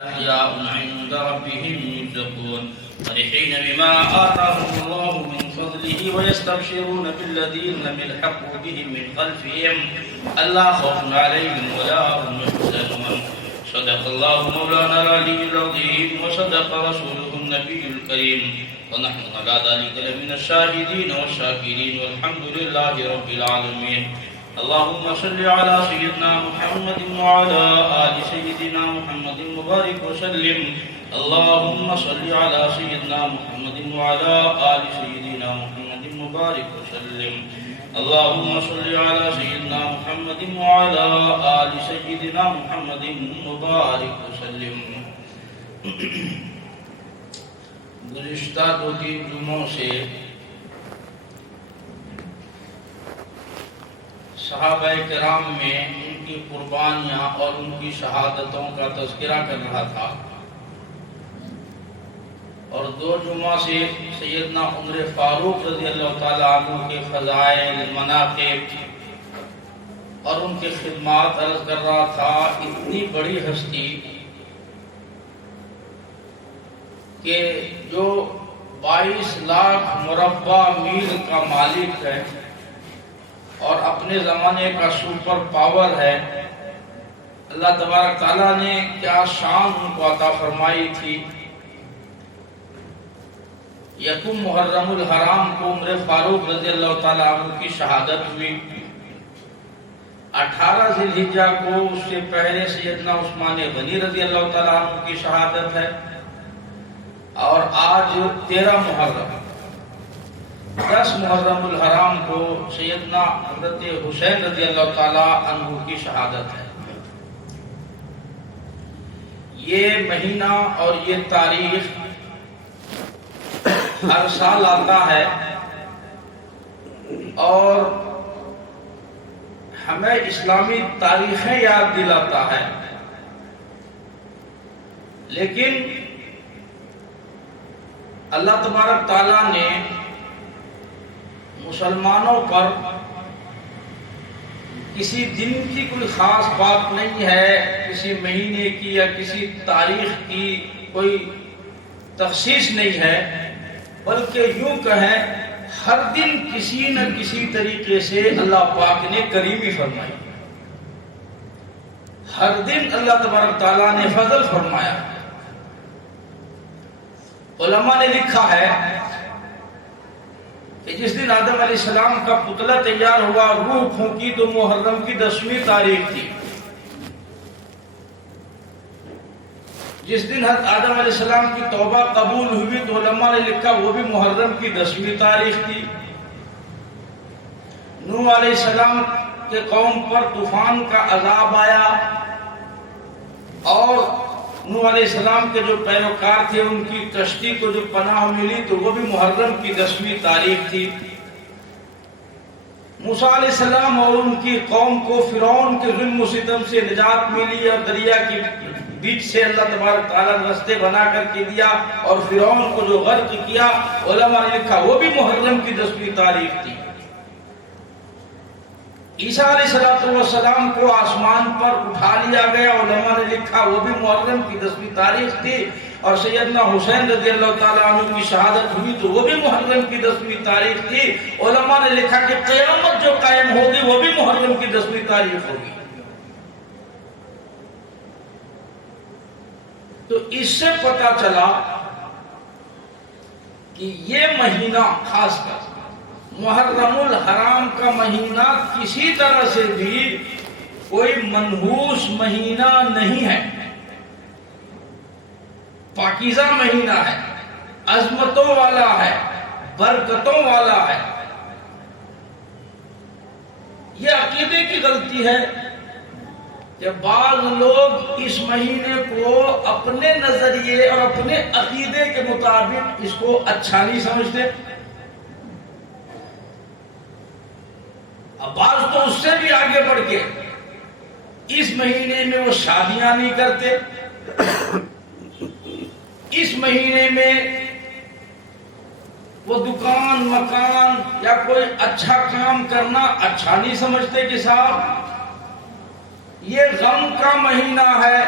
أحياء عند ربهم يرزقون فرحين بما آتاهم الله من فضله ويستبشرون بالذين لم يلحقوا بهم من خلفهم ألا خوف عليهم ولا هم يحزنون صدق الله مولانا العلي العظيم وصدق رسوله النبي الكريم ونحن على ذلك لمن الشاهدين والشاكرين والحمد لله رب العالمين. اللهم صل على سيدنا محمد وعلى آل سيدنا محمد مبارك وسلم. اللهم صل على سيدنا محمد وعلى آل سيدنا محمد مبارك وسلم. اللهم صل على سيدنا محمد وعلى آل سيدنا محمد مبارك وسلم. گزشتہ 2-3 جمعوں سے صحابہ کرام میں ان کی قربانیاں اور ان کی شہادتوں کا تذکرہ کر رہا تھا، اور 2 جمعہ سے سیدنا عمر فاروق رضی اللہ تعالیٰ عنہ کے فضائل، مناقب اور ان کے خدمات عرض کر رہا تھا. اتنی بڑی ہستی کہ جو 22 لاکھ مربع میل کا مالک ہے اور اپنے زمانے کا سپر پاور ہے. اللہ تبارک تعالیٰ نے کیا شان ان کو عطا فرمائی تھی. یکم محرم الحرام کو عمر فاروق رضی اللہ تعالیٰ عنہ کی شہادت ہوئی. 18 ذی الحجہ کو اس سے پہلے سیدنا عثمان غنی رضی اللہ تعالیٰ عنہ کی شہادت ہے، اور آج 13 محرم 10 محرم الحرام کو سیدنا حضرت حسین رضی اللہ تعالیٰ عنہ کی شہادت ہے. یہ مہینہ اور یہ تاریخ ہر سال آتا ہے اور ہمیں اسلامی تاریخیں یاد دلاتا ہے، لیکن اللہ تبارک تعالیٰ نے مسلمانوں پر کسی دن کی کوئی خاص بات نہیں ہے، کسی مہینے کی یا کسی تاریخ کی کوئی تخصیص نہیں ہے، بلکہ یوں کہیں ہر دن کسی نہ کسی طریقے سے اللہ پاک نے کریمی فرمائی. ہر دن اللہ تبارک تعالیٰ نے فضل فرمایا. علماء نے لکھا ہے کہ جس دن آدم علیہ السلام کا پتلا تیار ہوا، روح پھونکی تو محرم کی 10ویں تاریخ تھی. جس دن حضرت آدم علیہ السلام کی توبہ قبول ہوئی تو علماء نے لکھا وہ بھی محرم کی 10ویں تاریخ تھی. نوح علیہ السلام کے قوم پر طوفان کا عذاب آیا اور نوح علیہ السلام کے جو پیروکار تھے ان کی کشتی کو جو پناہ ملی تو وہ بھی محرم کی 10ویں تاریخ تھی. موسیٰ علیہ السلام اور ان کی قوم کو فرعون کے ظلم و ستم سے نجات ملی اور دریا کے بیچ سے اللہ تبارک تعالیٰ نے رستے بنا کر کے دیا اور فرعون کو جو غرق کیا، علماء نے لکھا وہ بھی محرم کی 10ویں تاریخ تھی. عیسیٰ علیہ السلام کو آسمان پر اٹھا لیا گیا، علماء نے لکھا وہ بھی محرم کی 10ویں تاریخ تھی. اور سیدنا حسین رضی اللہ تعالیٰ عنہ کی شہادت ہوئی تو وہ بھی محرم کی 10ویں تاریخ تھی. علماء نے لکھا کہ قیامت جو قائم ہوگی وہ بھی محرم کی 10ویں تاریخ ہوگی. تو اس سے پتہ چلا کہ یہ مہینہ خاص کر محرم الحرام کا مہینہ کسی طرح سے بھی کوئی منحوس مہینہ نہیں ہے، پاکیزہ مہینہ ہے، عظمتوں والا ہے، برکتوں والا ہے. یہ عقیدے کی غلطی ہے کہ بعض لوگ اس مہینے کو اپنے نظریے اور اپنے عقیدے کے مطابق اس کو اچھا نہیں سمجھتے. اب بعض تو اس سے بھی آگے بڑھ کے اس مہینے میں وہ شادیاں نہیں کرتے، اس مہینے میں وہ دکان مکان یا کوئی اچھا کام کرنا اچھا نہیں سمجھتے کہ صاحب یہ غم کا مہینہ ہے،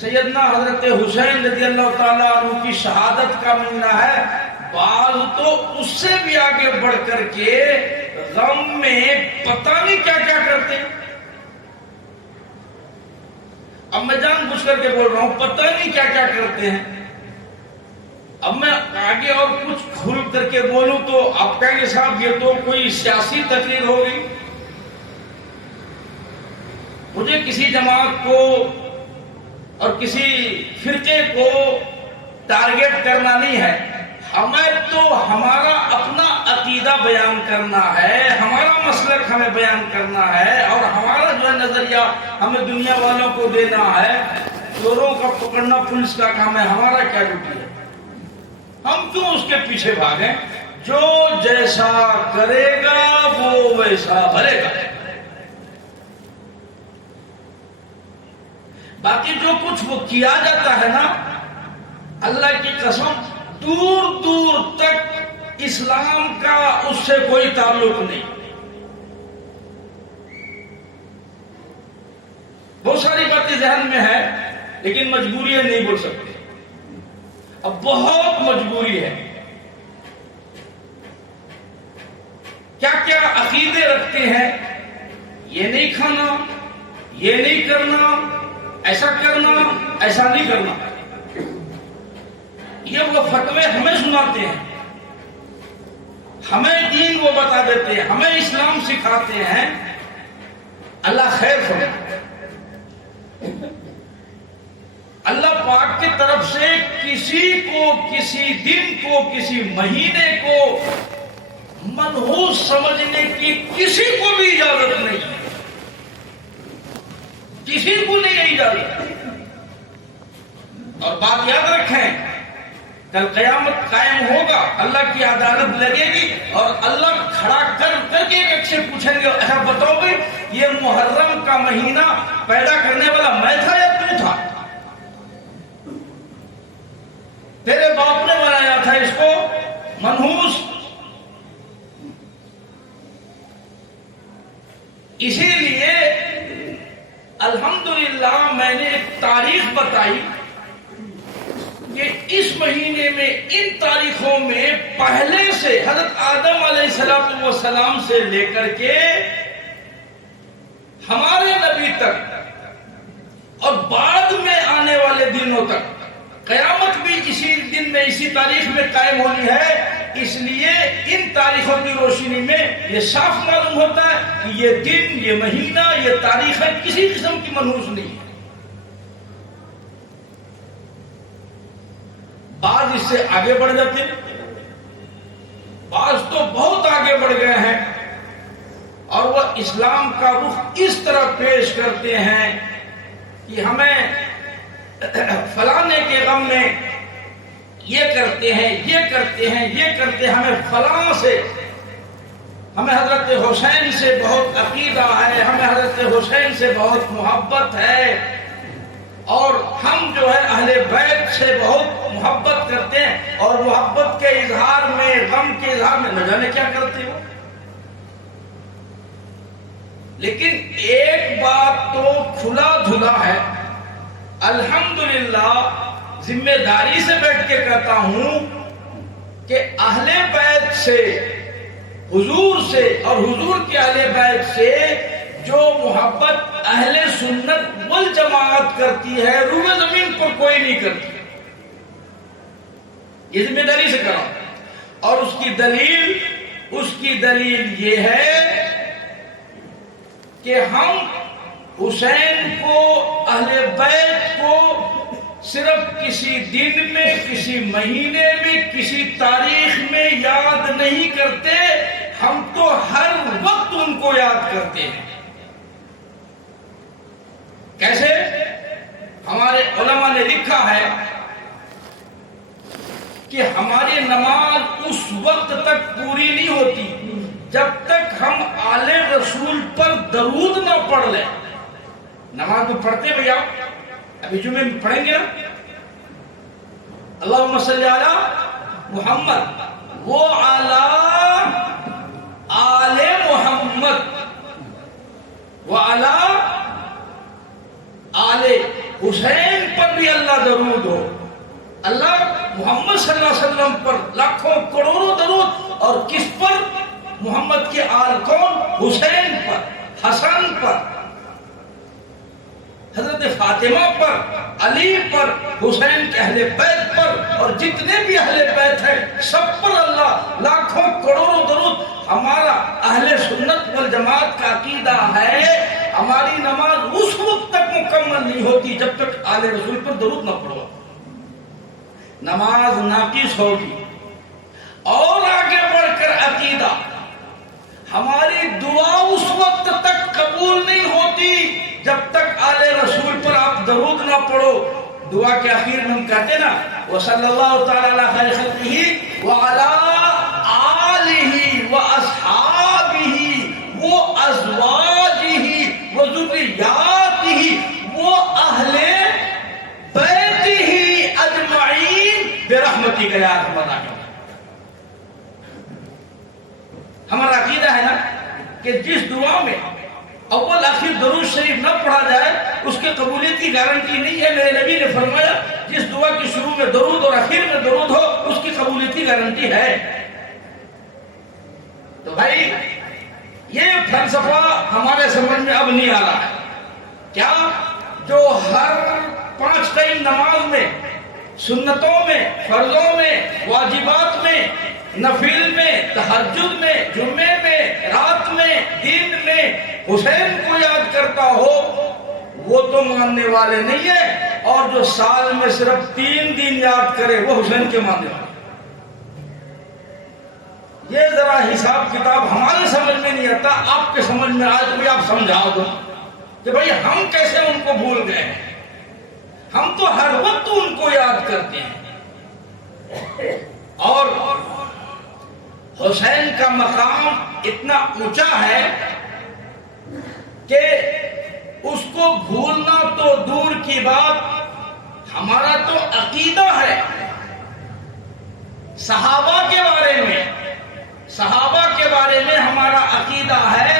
سیدنا حضرت حسین رضی اللہ تعالیٰ عنہ کی شہادت کا مہینہ ہے، بعض تو اس سے بھی آگے بڑھ کر کے غم میں پتہ نہیں کیا کیا کرتے ہیں۔ اب میں جان بوجھ کر کے بول رہا ہوں، پتہ نہیں کیا کیا کرتے ہیں۔ اب میں آگے اور کچھ کھل کر کے بولوں تو آپ کہیں گے صاحب یہ تو کوئی سیاسی تقریر ہو گئی۔ مجھے کسی جماعت کو اور کسی فرقے کو ٹارگٹ کرنا نہیں ہے، ہمیں تو ہمارا اپنا عقیدہ بیان کرنا ہے، ہمارا مسلک ہمیں بیان کرنا ہے، اور ہمارا جو ہے نظریہ ہمیں دنیا والوں کو دینا ہے۔ چوروں کا پکڑنا پولیس کا کام ہے، ہمارا کیا ڈیوٹی ہے؟ ہم کیوں اس کے پیچھے بھاگیں؟ جو جیسا کرے گا وہ ویسا بھرے گا۔ باقی جو کچھ وہ کیا جاتا ہے نا، اللہ کی قسم دور دور تک اسلام کا اس سے کوئی تعلق نہیں۔ بہت ساری باتیں ذہن میں ہے لیکن مجبوری ہے، نہیں بول سکتے، اب بہت مجبوری ہے۔ کیا کیا عقیدے رکھتے ہیں، یہ نہیں کھانا، یہ نہیں کرنا، ایسا کرنا، ایسا نہیں کرنا، یہ وہ فتوے ہمیں سناتے ہیں، ہمیں دین وہ بتا دیتے ہیں، ہمیں اسلام سکھاتے ہیں۔ اللہ خیر فرمائے۔ اللہ پاک کی طرف سے کسی کو، کسی دن کو، کسی مہینے کو منحوس سمجھنے کی کسی کو بھی اجازت نہیں ہے، کسی کو نہیں ہے اجازت۔ اور بات یاد رکھیں، کل قیامت قائم ہوگا، اللہ کی عدالت لگے گی اور اللہ کھڑا کر کر کے ایک سے پوچھیں گے، اچھا بتاؤ بھائی یہ محرم کا مہینہ پیدا کرنے والا میں تھا یا تو تھا؟ تیرے باپ نے بنایا تھا اس کو منحوس۔ اسی لیے الحمدللہ میں نے ایک تاریخ بتائی کہ اس مہینے میں ان تاریخوں میں پہلے سے حضرت آدم علیہ السلام سے لے کر کے ہمارے نبی تک اور بعد میں آنے والے دنوں تک، قیامت بھی اسی دن میں، اسی تاریخ میں قائم ہونی ہے۔ اس لیے ان تاریخوں کی روشنی میں یہ صاف معلوم ہوتا ہے کہ یہ دن، یہ مہینہ، یہ تاریخ ہے کسی قسم کی منحوس نہیں ہے۔ بعض اس سے آگے بڑھ جاتے ہیں، بعض تو بہت آگے بڑھ گئے ہیں، اور وہ اسلام کا رخ اس طرح پیش کرتے ہیں کہ ہمیں فلانے کے غم میں یہ کرتے ہیں، یہ کرتے ہیں، یہ کرتے ہیں، ہمیں فلاں سے، ہمیں حضرت حسین سے بہت عقیدہ ہے، ہمیں حضرت حسین سے بہت محبت ہے، اور ہم جو ہے اہل بیت سے بہت محبت کرتے ہیں، اور محبت کے اظہار میں، غم کے اظہار میں نہ جانے کیا کرتے ہو۔ لیکن ایک بات تو کھلا دھلا ہے، الحمدللہ ذمہ داری سے بیٹھ کے کہتا ہوں کہ اہل بیت سے، حضور سے اور حضور کے اہل بیت سے جو محبت اہل سنت والجماعت کرتی ہے، روئے زمین پر کوئی نہیں کرتی۔ یہ ذمہ داری سے کہا، اور اس کی دلیل یہ ہے کہ ہم حسین کو، اہل بیت کو صرف کسی دن میں، کسی مہینے میں، کسی تاریخ میں یاد نہیں کرتے، ہم تو ہر وقت ان کو یاد کرتے ہیں۔ کیسے؟ ہمارے علماء نے لکھا ہے کہ ہماری نماز اس وقت تک پوری نہیں ہوتی جب تک ہم آل رسول پر درود نہ پڑھ لیں۔ نماز تو پڑھتے بھئی آپ، ابھی جمعے میں پڑھیں گے نا، اللہم صلی علی محمد و علی آل محمد و علی آل حسین پر پر بھی اللہ درود ہو. اللہ محمد صلی اللہ علیہ وسلم پر لاکھوں کروڑوں درود. اور کس پر؟ محمد کے آل کون؟ حسین پر، حسن پر، حضرت فاطمہ پر، علی پر، حسین کے اہل بیت پر، اور جتنے بھی اہل بیت ہیں سب پر اللہ لاکھوں کروڑوں درود. ہمارا اہل سنت والجماعت کا عقیدہ ہے ہماری نماز اس وقت تک مکمل نہیں ہوتی جب تک آل رسول پر درود نہ پڑھو. نماز ناقص ہوگی. اور آگے بڑھ کر عقیدہ، ہماری دعا اس وقت تک قبول نہیں ہوتی جب تک آل رسول پر آپ درود نہ پڑھو. دعا کے آخر میں ہم کہتے ہیں نا وصلی اللہ تعالی علی خیر خلقہ وعلی آلہ واصحابہ وازواجہ وذریاتہ واہل بیتہ اجمعین برحمتک یا ارحم الراحمین. ہمارا عقیدہ ہے نا کہ جس دعا میں اول آخر درود شریف نہ پڑھا جائے اس کے قبولیت کی گارنٹی نہیں ہے. میرے نبی نے فرمایا جس دعا کی شروع میں درود اور آخر میں درود ہو اس کی قبولیت کی گارنٹی ہے. تو بھائی یہ فلسفہ ہمارے سمجھ میں اب نہیں آ رہا ہے. کیا جو ہر 5 ٹائم نماز میں، سنتوں میں، فرضوں میں، واجبات میں، نفل میں، تہجد میں، جمعے میں، رات میں، دن میں حسین کو یاد کرتا ہو وہ تو ماننے والے نہیں ہے. اور جو سال میں صرف 3 دن یاد کرے وہ حسین کے ماننے والے. یہ ذرا حساب کتاب ہمارے سمجھ میں نہیں آتا، آپ کے سمجھ میں آئے تو بھی آپ سمجھا دو کہ بھئی ہم کیسے ان کو بھول گئے ہیں. ہم تو ہر وقت ان کو یاد کرتے ہیں. اور حسین کا مقام اتنا اونچا ہے کہ اس کو بھولنا تو دور کی بات، ہمارا تو عقیدہ ہے صحابہ کے بارے میں ہمارا عقیدہ ہے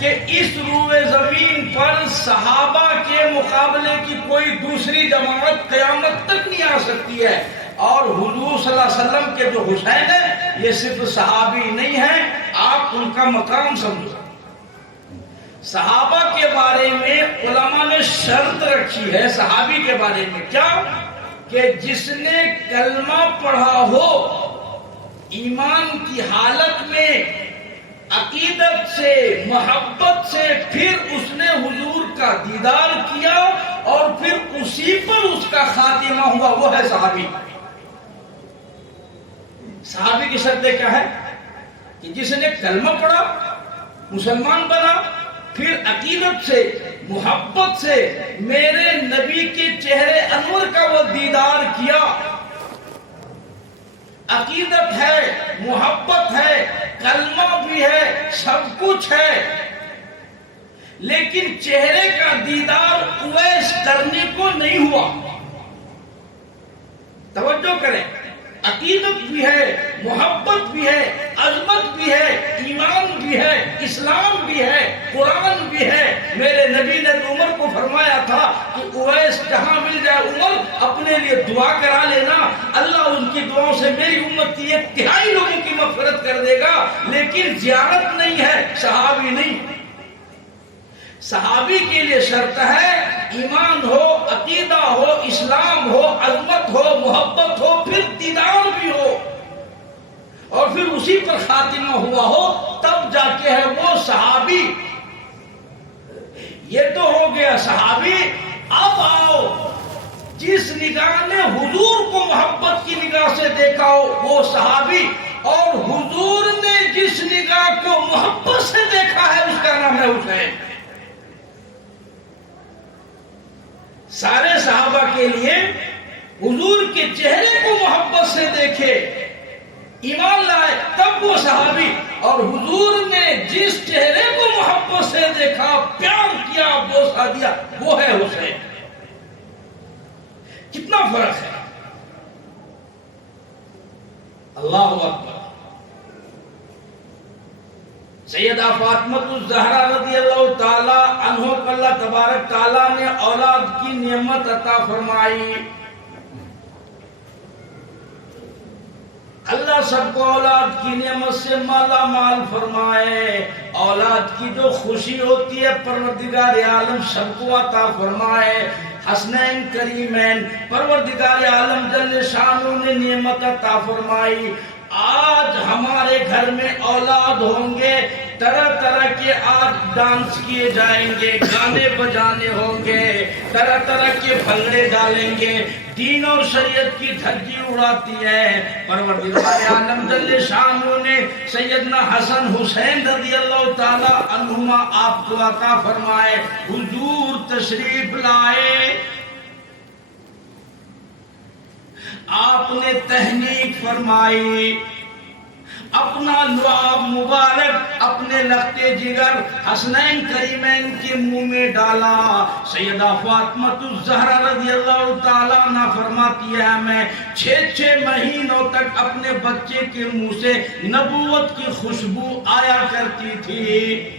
کہ اس روئے زمین پر صحابہ کے مقابلے کی کوئی دوسری جماعت قیامت تک نہیں آ سکتی ہے. اور حضور صلی اللہ علیہ وسلم کے جو حسین ہیں یہ صرف صحابی نہیں ہیں، آپ ان کا مقام سمجھو. صحابہ کے بارے میں علماء نے شرط رکھی ہے صحابی کے بارے میں. کیا؟ کہ جس نے کلمہ پڑھا ہو ایمان کی حالت میں، عقیدت سے، محبت سے، پھر اس نے حضور کا دیدار کیا اور پھر اسی پر اس کا خاتمہ ہوا، وہ ہے صحابی. صحابی کی شرطیں کیا ہے؟ کہ جس نے کلمہ پڑھا، مسلمان بنا، پھر عقیدت سے، محبت سے میرے نبی کے چہرے انور کا وہ دیدار کیا. عقیدت ہے، محبت ہے، کلمہ بھی ہے، سب کچھ ہے، لیکن چہرے کا دیدار اویس کرنے کو نہیں ہوا. توجہ کریں، عقیدت بھی ہے، محبت بھی ہے، عظمت بھی ہے، ایمان بھی ہے، اسلام بھی ہے، قرآن بھی ہے. میرے نبی نے عمر کو فرمایا تھا کہ اویس جہاں مل جائے عمر اپنے لیے دعا کرا لینا، اللہ ان کی دعاؤں سے میری امت کی 1/3 لوگوں کی مغفرت کر دے گا. لیکن زیارت نہیں ہے، صحابی نہیں. صحابی کے لیے شرط ہے ایمان ہو، عقیدہ ہو، اسلام ہو، عظمت ہو، محبت ہو، پھر دیدار بھی ہو، اور پھر اسی پر خاتمہ ہوا ہو، تب جا کے ہے وہ صحابی. یہ تو ہو گیا صحابی. اب آؤ جس نگاہ نے حضور کو محبت کی نگاہ سے دیکھا ہو وہ صحابی، اور حضور نے جس نگاہ کو محبت سے دیکھا ہے اس کا نام ہے حسین. سارے صحابہ کے لیے حضور کے چہرے کو محبت سے دیکھے، ایمان لائے، تب وہ صحابی. اور حضور نے جس چہرے کو محبت سے دیکھا، پیار کیا، بوسہ دیا، وہ ہے حسین. کتنا فرق ہے. اللہ اکبر. سیدہ فاطمہ الزہرا رضی اللہ تعالی عنہ کو اللہ تبارک تعالی نے اولاد کی نعمت عطا فرمائی. اللہ سب کو اولاد کی نعمت سے مالا مال فرمائے. اولاد کی جو خوشی ہوتی ہے پروردگار عالم سب کو عطا فرمائے. حسنین کریمین پروردگار عالم جل شانہ نے نعمت عطا فرمائی. آج ہمارے گھر میں اولاد ہوں گے، طرح طرح کے آج ڈانس کیے جائیں گے، گانے بجانے ہوں گے، طرح طرح کے بھنگڑے ڈالیں گے، دین اور شریعت کی دھجی اڑاتی ہے. پروردگار عالم جل شانہ نے سیدنا حسن حسین رضی اللہ تعالی عنہما آپ کو عطا فرمائے. حضور تشریف لائے، آپ نے تہنیک فرمائی، اپنا لعاب مبارک اپنے لختے جگر حسنین کریمین کے منہ میں ڈالا. سیدہ فاطمہ الزہرا رضی اللہ تعالیٰ عنہ فرماتی ہے میں 6 مہینوں تک اپنے بچے کے منہ سے نبوت کی خوشبو آیا کرتی تھی.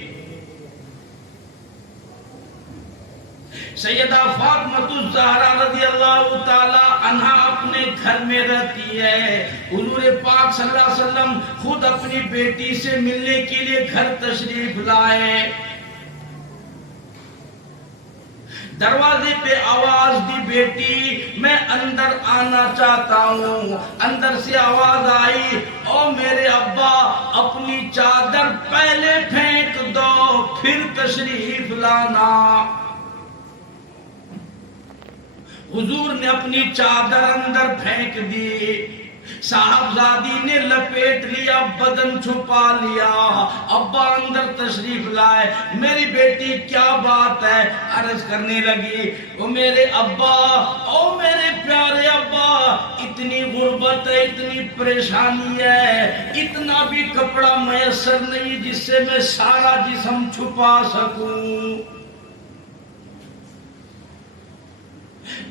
سیدہ فاطمہ الزہرا رضی اللہ تعالی عنہ اپنے گھر میں رہتی ہے. حضور پاک صلی اللہ علیہ وسلم خود اپنی بیٹی سے ملنے کے لیے گھر تشریف لائے. دروازے پہ آواز دی، بیٹی میں اندر آنا چاہتا ہوں. اندر سے آواز آئی، او میرے ابا اپنی چادر پہلے پھینک دو پھر تشریف لانا. حضور نے اپنی چادر اندر پھینک دی، صاحبزادی نے لپیٹ لیا، بدن چھپا لیا. ابا اندر تشریف لائے، میری بیٹی کیا بات ہے؟ عرض کرنے لگی، او میرے ابا، او میرے پیارے ابا، اتنی غربت ہے، اتنی پریشانی ہے، اتنا بھی کپڑا میسر نہیں جس سے میں سارا جسم چھپا سکوں.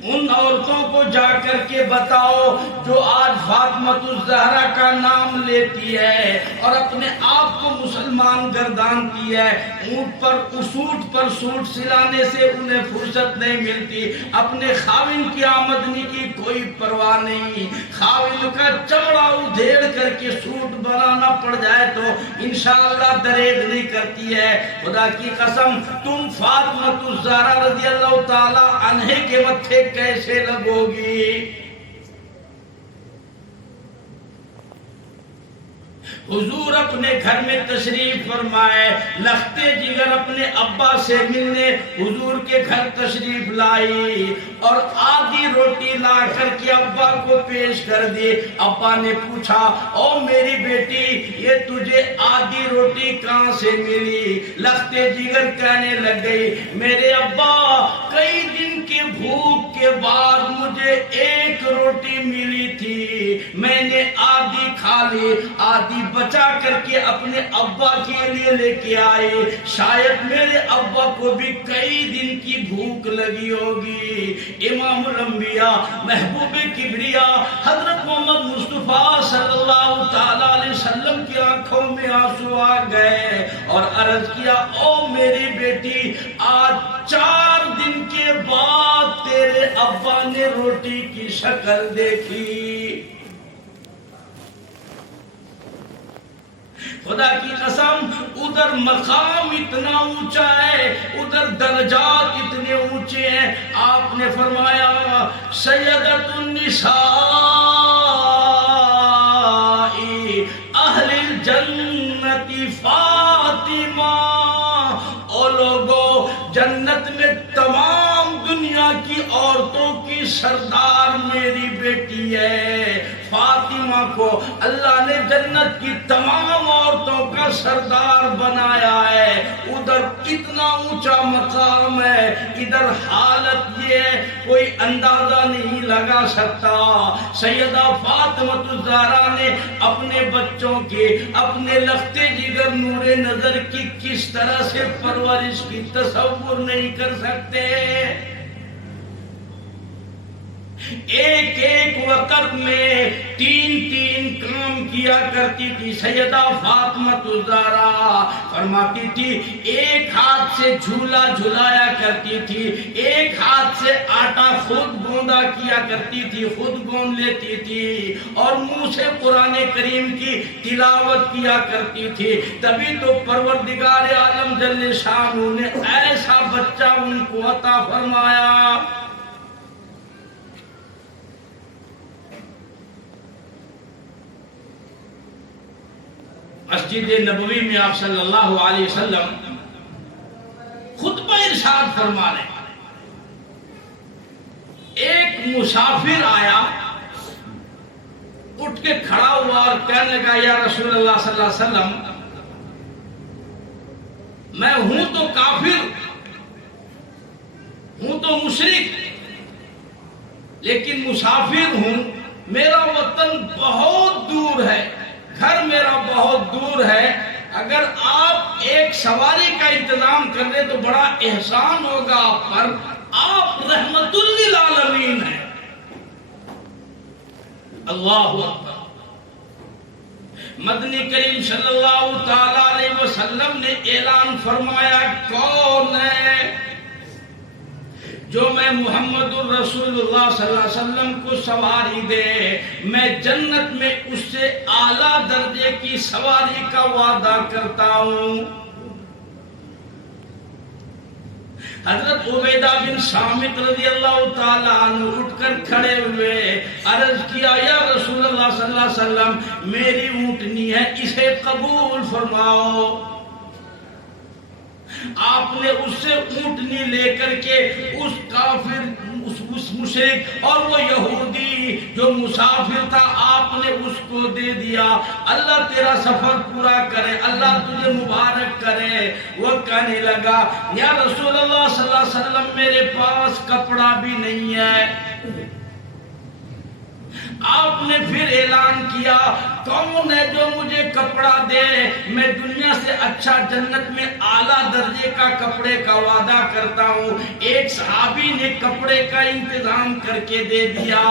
ان عورتوں کو جا کر کے بتاؤ جو آج فاطمہ الزہرا کا نام لیتی ہے اور اپنے آپ کو مسلمان گردانتی ہے. اونٹ پر سوٹ سلانے سے انہیں فرصت نہیں ملتی، اپنے خاوند کی آمدنی کی کوئی پرواہ نہیں. خاوند کا چمڑا ادھیڑ کر کے سوٹ بنانا پڑ جائے تو انشاءاللہ دریغ نہیں کرتی ہے. خدا کی قسم تم فاطمہ الزہرا رضی اللہ تعالی عنہ کے متھے کیسے لگو گی؟ حضور اپنے گھر میں تشریف فرمائے، لختے جگر اپنے ابا سے ملنے حضور کے گھر تشریف لائی اور آدھی روٹی لا کر کے ابا کو پیش کر دی. ابا نے پوچھا، او میری بیٹی یہ تجھے آدھی روٹی کہاں سے ملی؟ لختے جگر کہنے لگ گئی، میرے ابا کئی دن کے بھوک کے بعد مجھے ایک روٹی ملی تھی، میں نے آدھی کھا لی، آدھی بچا کر کے اپنے ابا کے لیے لے کے آئے. شاید میرے ابا کو بھی کئی دن کی بھوک لگی ہوگی. امام الانبیاء محبوب کبریاء حضرت محمد مصطفیٰ صلی اللہ تعالی علیہ وسلم کی آنکھوں میں آنسو آ گئے اور عرض کیا، او میری بیٹی آج 4 دن کے بعد تیرے ابا نے روٹی کی شکل دیکھی. خدا کی قسم ادھر مقام اتنا اونچا ہے، ادھر درجات اتنے اونچے ہیں. آپ نے فرمایا سیدۃ النساء اہل الجنت فاطمہ. او لوگو، جنت میں تمام دنیا کی عورتوں کی سردار میری بیٹی ہے. فاطمہ کو اللہ نے جنت کی تمام عورتوں کا سردار بنایا ہے. ادھر کتنا اونچا مقام ہے، ادھر حالت یہ ہے کوئی اندازہ نہیں لگا سکتا. سیدہ فاطمہ الزہرا نے اپنے بچوں کے، اپنے لختے جگر نور نظر کی کس طرح سے پرورش کی تصور نہیں کر سکتے. ایک ایک وقت میں 3 کام کیا کرتی تھی سیدہ فاطمہ الزہرا۔ فرماتی تھی ایک ہاتھ سے جھولا جھلایا کرتی تھی، ایک ہاتھ سے آٹا خود گوندا کیا کرتی تھی، خود گوند لیتی تھی، اور منہ سے قرآن کریم کی تلاوت کیا کرتی تھی۔ تبھی تو پروردگار عالم جل شانہ نے ایسا بچہ ان کو عطا فرمایا۔ مسجد نبوی میں آپ صلی اللہ علیہ وسلم خطبہ ارشاد فرما رہے ہیں۔ ایک مسافر آیا، اٹھ کے کھڑا ہوا اور کہنے لگا یا رسول اللہ صلی اللہ علیہ وسلم، میں ہوں تو کافر، ہوں تو مشرک، لیکن مسافر ہوں، میرا وطن بہت دور ہے، گھر میرا بہت دور ہے، اگر آپ ایک سواری کا انتظام کر دیں تو بڑا احسان ہوگا آپ پر، آپ رحمت للعالمین ہیں۔ اللہ اکبر۔ مدنی کریم صلی اللہ تعالی علیہ وسلم نے اعلان فرمایا کون ہے جو میں محمد الرسول اللہ صلی اللہ علیہ وسلم کو سواری دے، میں جنت میں اس سے اعلیٰ درجے کی سواری کا وعدہ کرتا ہوں۔ حضرت عبیدہ بن صامت رضی اللہ تعالیٰ عنہ اٹھ کر کھڑے ہوئے، عرض کیا یا رسول اللہ صلی اللہ علیہ وسلم، میری اونٹنی ہے، اسے قبول فرماؤ۔ آپ نے اس سے اونٹنی لے کر کے اس کافر، اس مشرک اور وہ یہودی جو مسافر تھا، آپ نے اس کو دے دیا۔ اللہ تیرا سفر پورا کرے، اللہ تجھے مبارک کرے۔ وہ کہنے لگا یا رسول اللہ صلی اللہ علیہ وسلم، میرے پاس کپڑا بھی نہیں ہے۔ آپ نے پھر اعلان کیا کون ہے جو مجھے کپڑا دے، میں دنیا سے اچھا جنت میں اعلیٰ درجے کا کپڑے کا وعدہ کرتا ہوں۔ ایک صحابی نے کپڑے کا انتظام کر کے دے دیا۔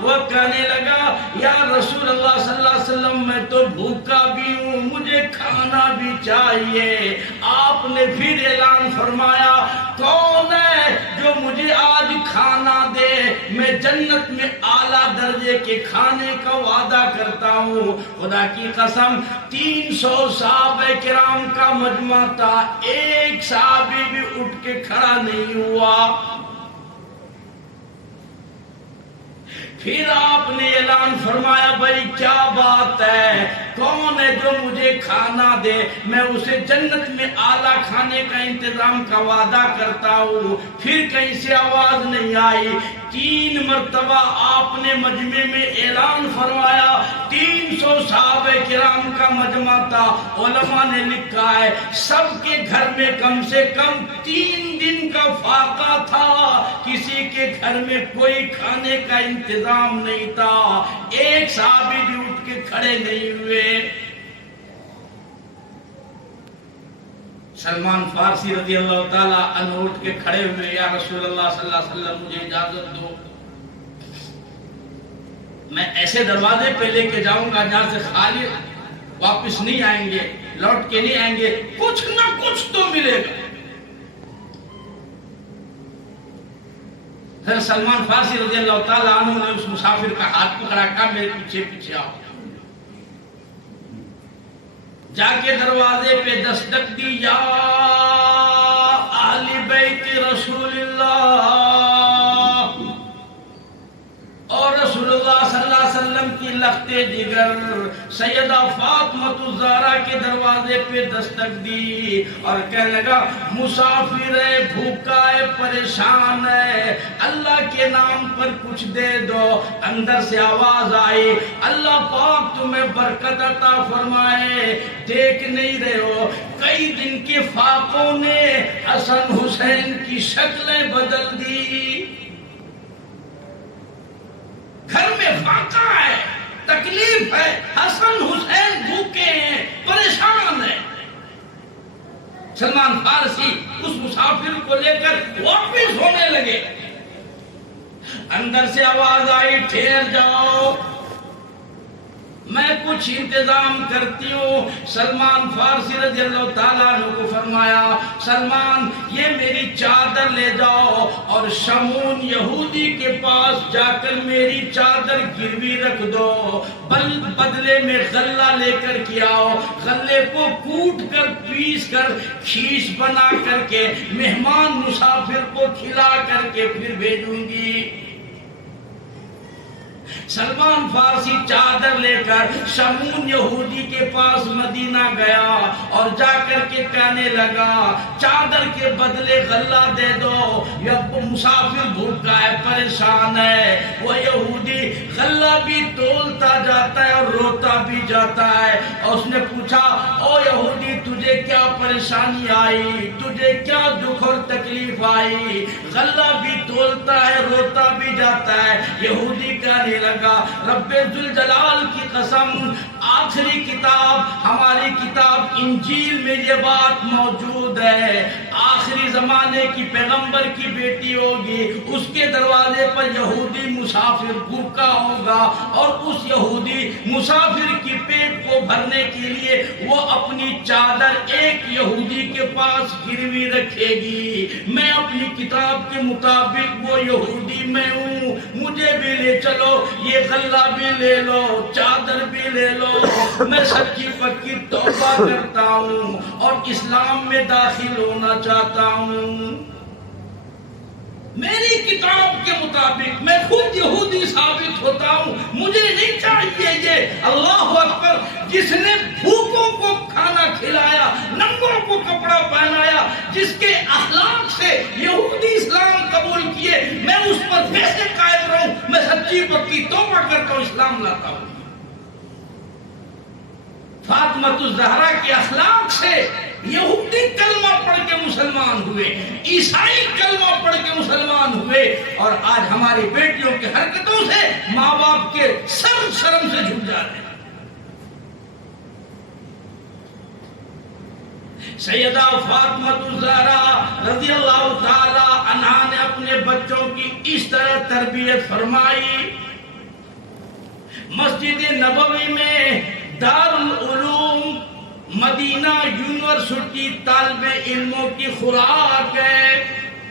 وہ کہنے لگا یا رسول اللہ صلی اللہ علیہ وسلم، میں تو بھوکا بھی ہوں، مجھے کھانا بھی چاہیے۔ آپ نے پھر اعلان فرمایا کون ہے جو مجھے آج کھانا دے، میں جنت میں اعلیٰ درجے کے کھانے کا وعدہ کرتا ہوں۔ خدا کی قسم 300 صحابہ کرام کا مجمع تھا، ایک صحابی بھی اٹھ کے کھڑا نہیں ہوا۔ پھر آپ نے اعلان فرمایا بھائی کیا بات ہے، کون ہے جو مجھے کھانا دے، میں اسے جنت میں اعلیٰ کھانے کا انتظام کا وعدہ کرتا ہوں۔ پھر کہیں سے آواز نہیں آئی۔ 3 مرتبہ آپ نے مجمع میں اعلان فرمایا، 300 صحابہ کرام کا مجمع تھا۔ علماء نے لکھا ہے سب کے گھر میں کم سے کم 3 دن کا فاقہ تھا، کسی کے گھر میں کوئی کھانے کا انتظام نہیں تھا، ایک صحابی بھی اٹھ کے کھڑے نہیں ہوئے۔ سلمان فارسی رضی اللہ تعالیٰ عنہ اٹھ کے کھڑے ہوئے، یا رسول اللہ صلی اللہ علیہ وسلم مجھے اجازت دو، میں ایسے دروازے پہ لے کے جاؤں گا جہاں سے خالی واپس نہیں آئیں گے، لوٹ کے نہیں آئیں گے، کچھ نہ کچھ تو ملے گا۔ پھر سلمان فارسی رضی اللہ تعالیٰ عنہ نے اس مسافر کا ہاتھ پکڑا، کہا میرے پیچھے پیچھے آؤ۔ جا کے دروازے پہ دستک دی، یا اہل بیت رسول اللہ، اور رسول اللہ صلی اللہ علیہ وسلم کی لختے جگر سیدہ فاطمہ الزہرا کے دروازے پہ دستک دی اور کہنے لگا مسافر ہے، بھوکا ہے، پریشان ہے، اللہ کے نام پر کچھ دے دو۔ اندر سے آواز آئی اللہ پاک تمہیں برکت عطا فرمائے، دیکھ نہیں رہے ہو کئی دن کے فاقوں نے حسن حسین کی شکلیں بدل دی، گھر میں فاقہ ہے، تکلیف ہے، حسن حسین بھوکے ہیں، پریشان ہیں۔ سلمان فارسی اس مسافر کو لے کر واپس ہونے لگے۔ اندر سے آواز آئی ٹھہر جاؤ، میں کچھ انتظام کرتی ہوں۔ سلمان فارسی رضی اللہ تعالیٰ عنہ کو فرمایا سلمان یہ میری چادر لے جاؤ اور شمون یہودی کے پاس جا کر میری چادر گروی رکھ دو، بدلے میں غلہ لے کر کے آؤ، غلے کو کوٹ کر پیس کر کھیس بنا کر کے مہمان مسافر کو کھلا کر کے پھر بھیجوں گی۔ سلمان فارسی چادر لے کر شمون یہودی کے پاس مدینہ گیا اور جا کر کے کہنے لگا چادر کے بدلے غلہ دے دو، یہ مسافر بھوکا ہے، پریشان ہے۔ وہ یہودی غلہ بھی تولتا جاتا ہے اور روتا بھی جاتا ہے، اور اس نے پوچھا او یہودی تجھے کیا پریشانی آئی، تجھے کیا دکھ اور تکلیف آئی؟ غلہ بھی تولتا ہے، روتا بھی جاتا ہے۔ یہودی کہنے لگا رب ذوالجلال کی قسم آخری کتاب ہماری کتاب انجیل میں یہ بات موجود ہے، آخری زمانے کی پیغمبر کی بیٹی ہوگی، اس کے دروازے پر یہودی مسافر بھوکا ہوگا اور اس یہودی مسافر کی پیٹ کو بھرنے کے لیے وہ اپنی چادر ایک یہودی کے پاس گروی رکھے گی۔ میں اپنی کتاب کے مطابق وہ یہودی میں ہوں، مجھے بھی لے چلو، یہ غلہ بھی لے لو، چادر بھی لے لو۔ میں سچی پکی توبہ کرتا ہوں اور اسلام میں داخل ہونا چاہتا ہوں۔ میری کتاب کے مطابق میں خود یہودی ثابت ہوتا ہوں، مجھے نہیں چاہیے یہ اللہ اکبر جس نے بھوکوں کو کھانا کھلایا، ننگوں کو کپڑا پہنایا، جس کے اخلاق سے یہودی اسلام قبول کیے، میں اس پر کیسے قائم رہوں؟ میں سچی پکی توبہ کرتا ہوں، اسلام لاتا ہوں۔ فاطمہ الزہرا کے اخلاق سے یہودی کلمہ پڑھ کے مسلمان ہوئے، عیسائی کلمہ پڑھ کے مسلمان ہوئے، اور آج ہماری بیٹیوں کی حرکتوں سے ماں باپ کے سر شرم سے جھک جا رہے ہیں۔ سیدہ فاطمہ الزہرا رضی اللہ تعالی عنہا نے اپنے بچوں کی اس طرح تربیت فرمائی۔ مسجد نبوی میں دارالعلوم مدینہ یونیورسٹی طالب علموں کی خوراک ہے،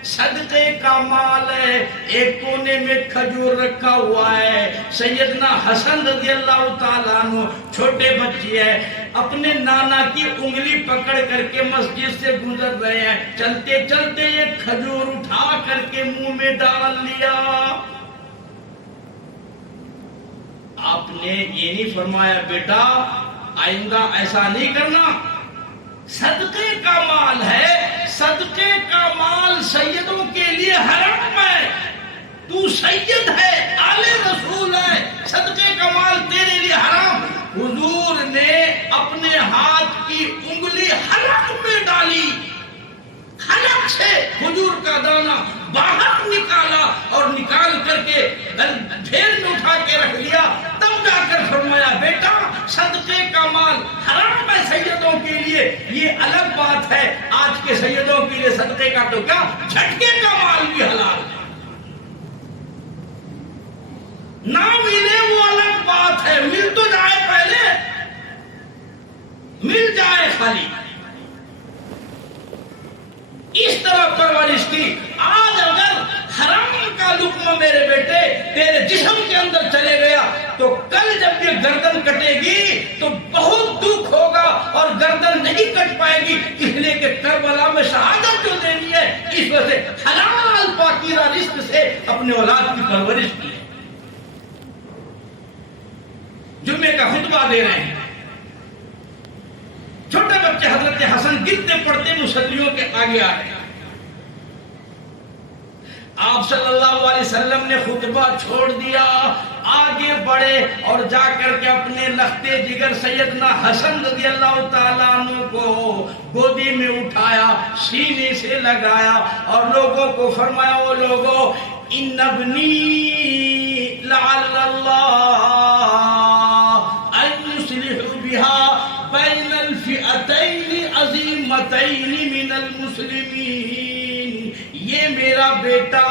صدقے کا مال ہے۔ ایک کونے میں کھجور رکھا ہوا ہے۔ سیدنا حسن رضی اللہ تعالیٰ عنہ چھوٹے بچے ہیں، اپنے نانا کی انگلی پکڑ کر کے مسجد سے گزر رہے ہیں، چلتے چلتے ایک کھجور اٹھا کر کے منہ میں ڈال لیا۔ آپ نے یہ نہیں فرمایا بیٹا آئندہ ایسا نہیں کرنا، صدقے کا مال ہے، صدقے کا مال سیدوں کے لیے حرام ہے، تو سید ہے، آل رسول ہے، صدقے کا مال تیرے لیے حرام۔ حضور نے اپنے ہاتھ کی انگلی حلق میں ڈالی، حلق سے کھجور کا دانہ باہر نکالا اور نکال کر کے ڈھیر میں اٹھا کے رکھ لیا، تب جا کر فرمایا بیٹا صدقے کا مال حرام ہے سیدوں کے لیے، یہ الگ بات ہے، آج کے سیدوں کے لیے صدقے کا تو کیا جھٹکے کا مال بھی حلال ہے، نہ ملے وہ الگ بات ہے، مل تو جائے پہلے، مل جائے خالی۔ اس طرح پرورش کی۔ آج اگر حرام کا لقمہ میرے بیٹے تیرے جسم کے اندر چلے گیا تو کل جب یہ گردن کٹے گی تو بہت دکھ ہوگا اور گردن نہیں کٹ پائے گی، اس لیے کہ کربلا میں شہادت جو دینی ہے، اس وجہ سے حلال پاکیزہ رزق سے اپنے اولاد کی پرورش کی ہے۔ جمعے کا خطبہ دے رہے ہیں، چھوٹے بچے حضرت حسن گرتے پڑتے مصلیوں کے آگے آ گئے، آپ صلی اللہ علیہ وسلم نے خطبہ چھوڑ دیا، آگے بڑھے اور جا کر کے اپنے لختے جگر سیدنا حسن رضی اللہ تعالیٰ عنہ کو گودی میں اٹھایا، سینے سے لگایا اور لوگوں کو فرمایا وہ لوگوں ان ابنی لعل اللہ ان یصلح بها بین الفئتین عظیمتین من المسلمین، یہ میرا بیٹا،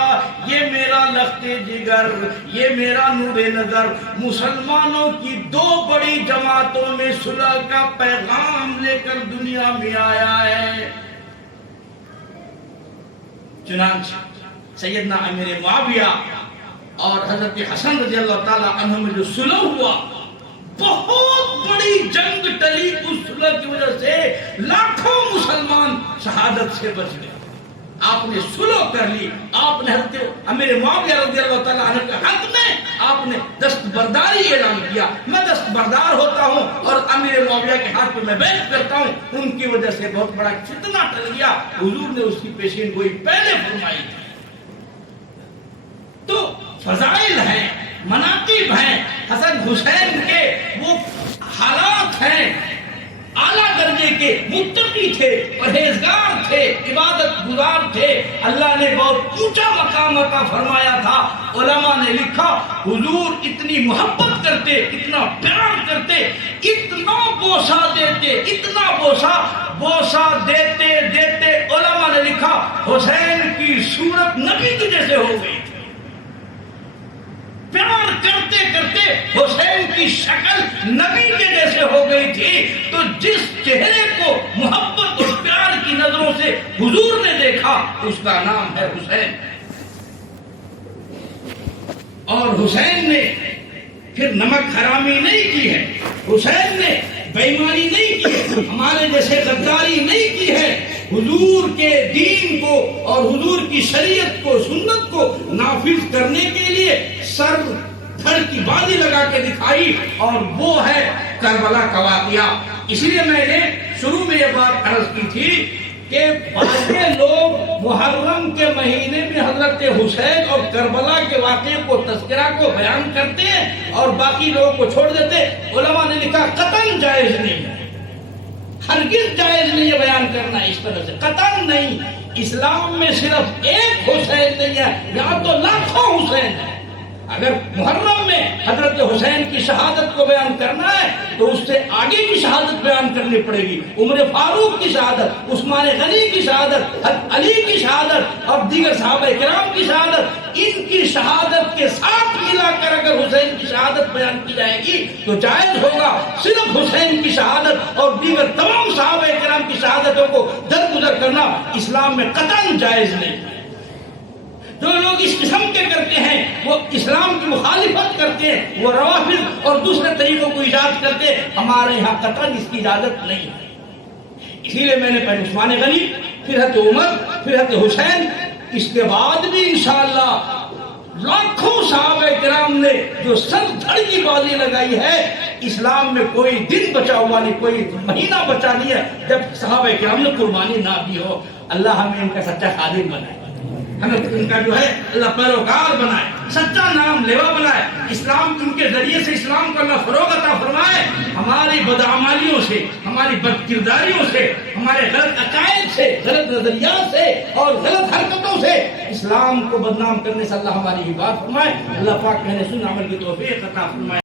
یہ یہ میرا لخت جگر، یہ میرا نور نظر مسلمانوں کی دو بڑی جماعتوں میں صلح کا پیغام لے کر دنیا میں آیا ہے۔ چنانچہ سیدنا امیر معاویہ اور حضرت حسن رضی اللہ تعالی عنہ میں جو صلح ہوا، بہت بڑی جنگ ٹلی، اس صلح کی وجہ سے لاکھوں مسلمان شہادت سے بچ گئے۔ آپ نے صلح کر لی، آپ نے حضرت امیر معاویہ رضی اللہ تعالیٰ عنہ کے حق میں آپ نے دستبرداری اعلان کیا، میں دستبردار ہوتا ہوں اور امیر معاویہ کے ہاتھ پہ میں بیعت کرتا ہوں۔ ان کی وجہ سے بہت بڑا فتنہ ٹل گیا، حضور نے اس کی پیشین گوئی پہلے فرمائی تھی۔ تو فضائل ہیں، مناقب ہیں، حسن حسین کے وہ حالات ہیں، اعلیٰ درجے کے متقی تھے، پرہیزگار تھے، عبادت گزار تھے، اللہ نے بہت اونچا مقام عطا فرمایا تھا۔ علماء نے لکھا حضور اتنی محبت کرتے، اتنا پیار کرتے، اتنا بوسہ دیتے، اتنا بوسہ دیتے دیتے علماء نے لکھا حسین کی صورت نبی کی جیسے ہو گئی تھی۔ پیار کرتے کرتے حسین کی شکل نبی کے جیسے ہو گئی تھی۔ تو جس چہرے کو محبت اور پیار کی نظروں سے حضور نے دیکھا اس کا نام ہے حسین۔ اور حسین نے پھر نمک حرامی نہیں کی ہے، حسین نے بے ایمانی نہیں کی ہے، ہمارے جیسے غداری نہیں کی ہے، حضور کے دین کو اور حضور کی شریعت کو، سنت کو نافذ کرنے کے لیے سر دھڑ کی بازی لگا کے دکھائی، اور وہ ہے کربلا کا واقعہ۔ اس لیے میں نے شروع میں یہ بات عرض کی تھی کہ باقی لوگ محرم کے مہینے میں حضرت حسین اور کربلا کے واقعے کو، تذکرہ کو بیان کرتے ہیں اور باقی لوگوں کو چھوڑ دیتے۔ علماء نے لکھا قطعاً جائز نہیں ہے، ہرگز جائز نہیں ہے بیان کرنا اس طرح سے، قطعاً نہیں۔ اسلام میں صرف ایک حسین نہیں ہے، یہاں تو لاکھوں حسین ہیں۔ اگر محرم میں حضرت حسین کی شہادت کو بیان کرنا ہے تو اس سے آگے کی شہادت بیان کرنی پڑے گی، عمر فاروق کی شہادت، عثمان غنی کی شہادت، حضرت علی کی شہادت اور دیگر صحابہ کرام کی شہادت، ان کی شہادت کے ساتھ ملا کر اگر حسین کی شہادت بیان کی جائے گی تو جائز ہوگا۔ صرف حسین کی شہادت اور دیگر تمام صحابہ کرام کی شہادتوں کو درگزر کرنا اسلام میں قطعاً جائز نہیں۔ جو لوگ اس قسم کے کرتے ہیں وہ اسلام کی مخالفت کرتے ہیں، وہ روافض اور دوسرے طریقوں کو ایجاد کرتے ہیں، ہمارے یہاں قطعاً اس کی اجازت نہیں ہے۔ اسی لیے میں نے پہلے عثمان غنی، پھر حضرت عمر، پھر حضرت حسین، اس کے بعد بھی انشاءاللہ لاکھوں صحابہ کرام نے جو سر دھڑ کی بازی لگائی ہے، اسلام میں کوئی دن بچا ہوا نہیں، کوئی مہینہ بچا نہیں ہے جب صحابہ کرام نے قربانی نہ دی ہو۔ اللہ ہمیں ان کا سچا خادم بنائے، ہمیں ان کا جو ہے اللہ پیروکار بنائے، سچا نام لیوا بنائے، اسلام ان کے ذریعے سے اسلام کو اللہ فروغ عطا فرمائے، ہماری بدعمالیوں سے، ہماری بد کرداریوں سے، ہمارے غلط عقائد سے، غلط نظریات سے اور غلط حرکتوں سے اسلام کو بدنام کرنے سے اللہ ہماری حفاظت فرمائے۔ اللہ پاک میں نے سن عمل کی توفیق عطا فرمائے۔